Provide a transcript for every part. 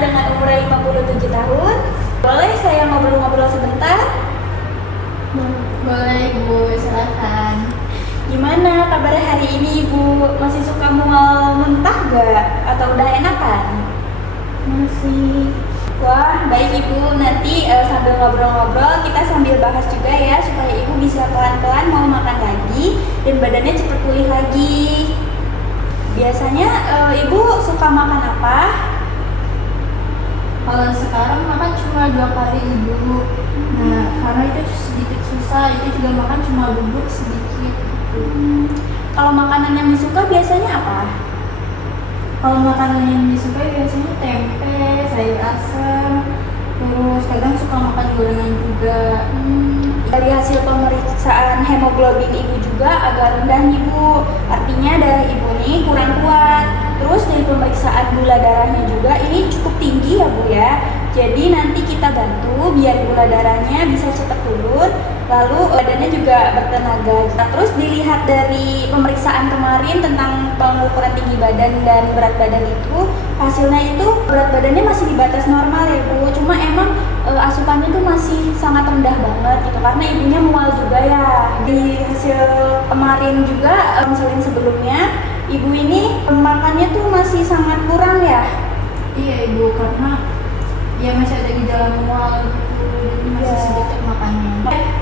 dengan umur 57 tahun. Boleh saya ngobrol-ngobrol sebentar? Boleh Bu, silakan. Gimana kabar hari ini Ibu? Masih suka mual muntah gak? Atau udah enakan? Masih. Wah, baik Ibu. Nanti sambil ngobrol-ngobrol kita sambil bahas juga ya, supaya Ibu bisa pelan-pelan mau makan lagi dan badannya cepat pulih lagi. Biasanya Ibu suka makan apa? Kalau sekarang makan cuma 2 kali Ibu. Nah, karena itu sedikit susah, itu juga makan cuma bubur sedikit. Kalau makanan yang disuka biasanya apa? Kalau makanan yang disukai biasanya tempe, sayur asam, terus kadang suka makan gorengan juga. Dari hasil pemeriksaan hemoglobin Ibu juga agak rendah nih Bu. Artinya darah Ibu nih kurang kuat. Terus dari pemeriksaan gula darahnya juga ini cukup tinggi ya Bu ya. Jadi nanti kita bantu biar gula darahnya bisa cepat turun, lalu badannya juga bertenaga. Nah, terus dilihat dari pemeriksaan kemarin tentang pengukuran tinggi badan dan berat badan itu, hasilnya itu berat badannya masih di batas normal ya Bu. Cuma emang asupannya tuh masih sangat rendah banget gitu karena ibunya mual juga ya. Di hasil kemarin juga konseling sebelumnya, ibu ini makannya tuh masih sangat kurang ya. Iya Ibu, karena ya masih ada gejala mual gitu, jadi masih sedikit makannya.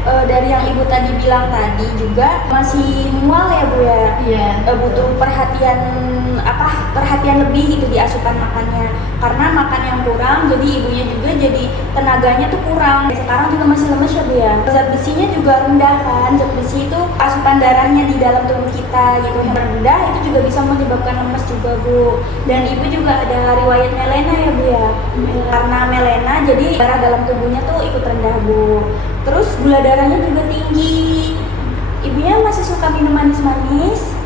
Dari yang ibu tadi bilang tadi juga masih mual ya Bu ya. Iya. Butuh perhatian lebih gitu di asupan makannya, karena makan yang kurang jadi ibunya juga jadi tenaganya tuh kurang. Sekarang juga masih lemes ya Bu ya. Zat besinya juga rendah kan. Zat besi itu asupan darahnya di dalam tubuh kita gitu yang rendah, itu juga bisa menyebabkan lemes juga Bu. Dan ibu juga ada riwayat melena ya Bu ya. Karena melena jadi darah dalam tubuhnya tuh ikut rendah Bu. Terus gula darahnya juga tinggi. Ibunya masih suka minum manis-manis?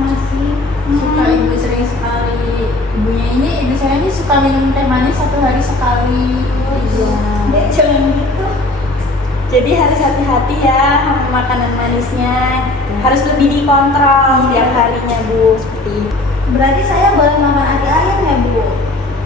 Masih suka Ibu, sering sekali. Ibu saya ini suka minum teh manis 1 hari sekali. Iya. Jangan gitu. Jadi harus hati-hati ya sama makanan manisnya. Harus lebih dikontrol tiap harinya Bu, seperti itu. Berarti saya boleh makan hati ayam ya Bu?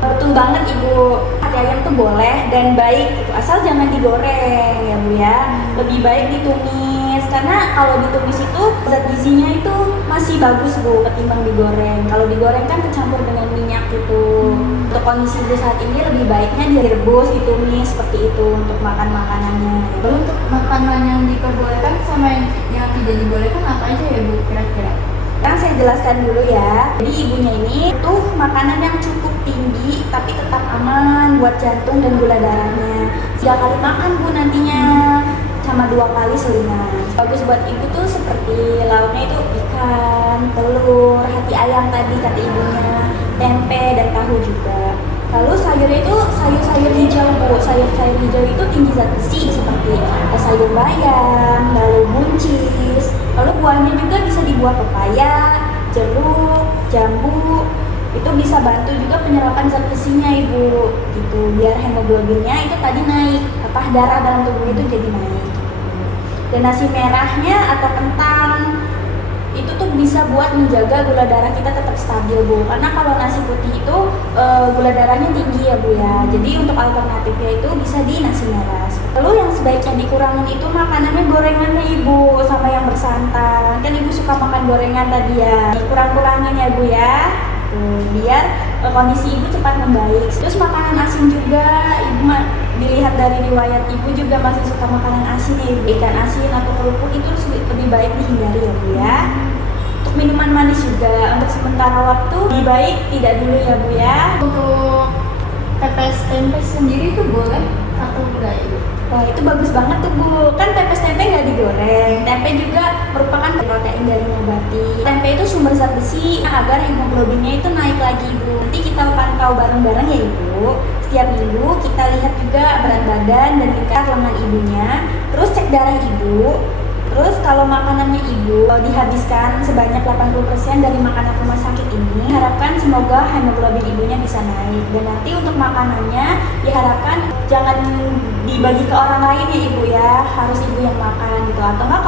Betul banget Ibu, hati ayam tuh boleh dan baik gitu, asal jangan digoreng ya Bu ya. Lebih baik ditumis, karena kalau ditumis itu zat gizinya itu masih bagus Bu ketimbang digoreng. Kalau digoreng kan tercampur dengan minyak gitu. Untuk kondisi Ibu saat ini lebih baiknya direbus, ditumis seperti itu untuk makan makanannya. Lalu untuk makanan yang diperbolehkan sama yang tidak dibolehkan apa aja ya Bu kira-kira? Sekarang saya jelaskan dulu ya. Jadi ibunya ini tuh makanan yang cukup tinggi tapi tetap aman buat jantung dan gula darahnya. 3 kali makan Bu nantinya, sama 2 kali selingan. Bagus buat ibu tuh seperti lauknya itu ikan, telur, hati ayam tadi kata ibunya, tempe dan tahu juga. Lalu sayurnya itu sayur-sayur hijau Bu. Sayur-sayur hijau itu tinggi zat besi seperti sayur bayam, lalu buncis. Lalu buahnya juga bisa di buah pepaya, jeruk, jambu. Itu bisa bantu juga penyerapan zat besinya Ibu gitu, biar hemoglobinnya itu tadi naik, darah dalam tubuh itu jadi naik. Dan nasi merahnya atau kentang itu tuh bisa buat menjaga gula darah kita tetap stabil Bu, karena kalau nasi putih itu gula darahnya tinggi ya Bu ya. Jadi untuk alternatifnya itu bisa di nasi merah. Lalu yang sebaiknya dikurangin itu makanannya gorengannya Ibu sama yang bersantan. Kan Ibu suka makan gorengan tadi ya, dikurang-kurangin ya Bu ya. Biar kondisi Ibu cepat membaik. Terus makanan asin juga, Ibu dilihat dari riwayat Ibu juga masih suka makanan asin ya Ibu. Ikan asin atau kerupuk itu lebih baik dihindari ya Bu ya. Untuk minuman manis juga untuk sementara waktu lebih baik tidak dulu ya Bu ya. Untuk pepes tempe sendiri itu boleh atau enggak Ibu? Wah itu bagus banget tuh Bu, kan pepes tempe nggak digoreng. Tempe juga merupakan protein dari nabati. Tempe itu sumber zat besi agar hemoglobinnya itu naik lagi Bu. Nanti kita pantau bareng-bareng ya Ibu. Setiap minggu kita lihat juga berat badan dan tingkat lengan ibunya. Terus cek darah Ibu. Terus kalau makanannya Ibu dihabiskan sebanyak 80% dari makanan rumah sakit ini, diharapkan semoga hemoglobin ibunya bisa naik. Dan nanti untuk makanannya diharapkan jangan dibagi ke orang lain ya Ibu ya, harus Ibu yang makan gitu. Atau enggak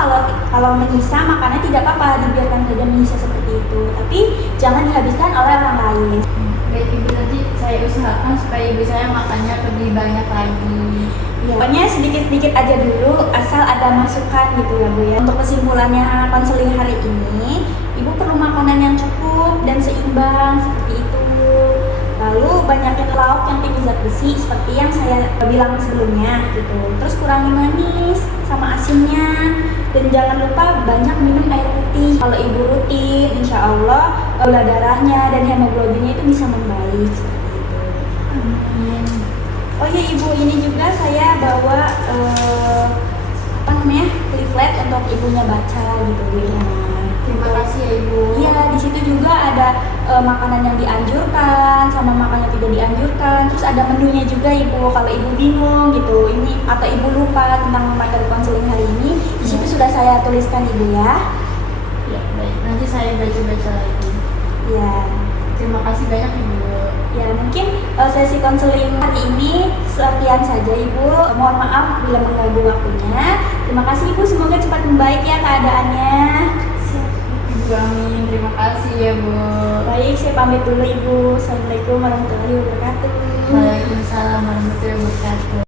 kalau menyisa makannya tidak apa-apa, dibiarkan saja menyisa seperti itu. Tapi jangan dihabiskan oleh orang lain. baik ibu, nanti saya usahakan supaya ibu saya makannya lebih banyak lagi. Ya, pokoknya sedikit-sedikit aja dulu, asal ada masukan gitu ya Bu ya. Untuk kesimpulannya konseling hari ini, Ibu perlu makanan yang cukup dan seimbang seperti itu. Lalu banyakin lauk yang tinggi zat besi seperti yang saya bilang sebelumnya gitu. Terus kurangi manis sama asinnya. Dan jangan lupa banyak minum air putih. Kalau Ibu rutin, insya Allah gula darahnya dan hemoglobinnya itu bisa membaik seperti itu. Amin. Oh iya Ibu, ini juga saya bawa leaflet untuk ibunya baca gitu Bu ya. Terima kasih ya ibu. Iya, di situ juga ada makanan yang dianjurkan sama makanan yang tidak dianjurkan. Terus ada menunya juga Ibu. Kalau Ibu bingung gitu, ini atau Ibu lupa tentang materi konseling hari ini, di situ sudah saya tuliskan Ibu ya. Ya baik, nanti saya baca-baca lagi. Iya. Terima kasih banyak ibu. Ya, mungkin sesi konseling hari ini sekian saja Ibu. Mohon maaf bila mengganggu waktunya. Terima kasih Ibu, semoga cepat membaik ya keadaannya. Ibu amin, terima kasih ya bu. Baik, saya pamit dulu Ibu. Assalamualaikum warahmatullahi wabarakatuh. Waalaikumsalam warahmatullahi wabarakatuh.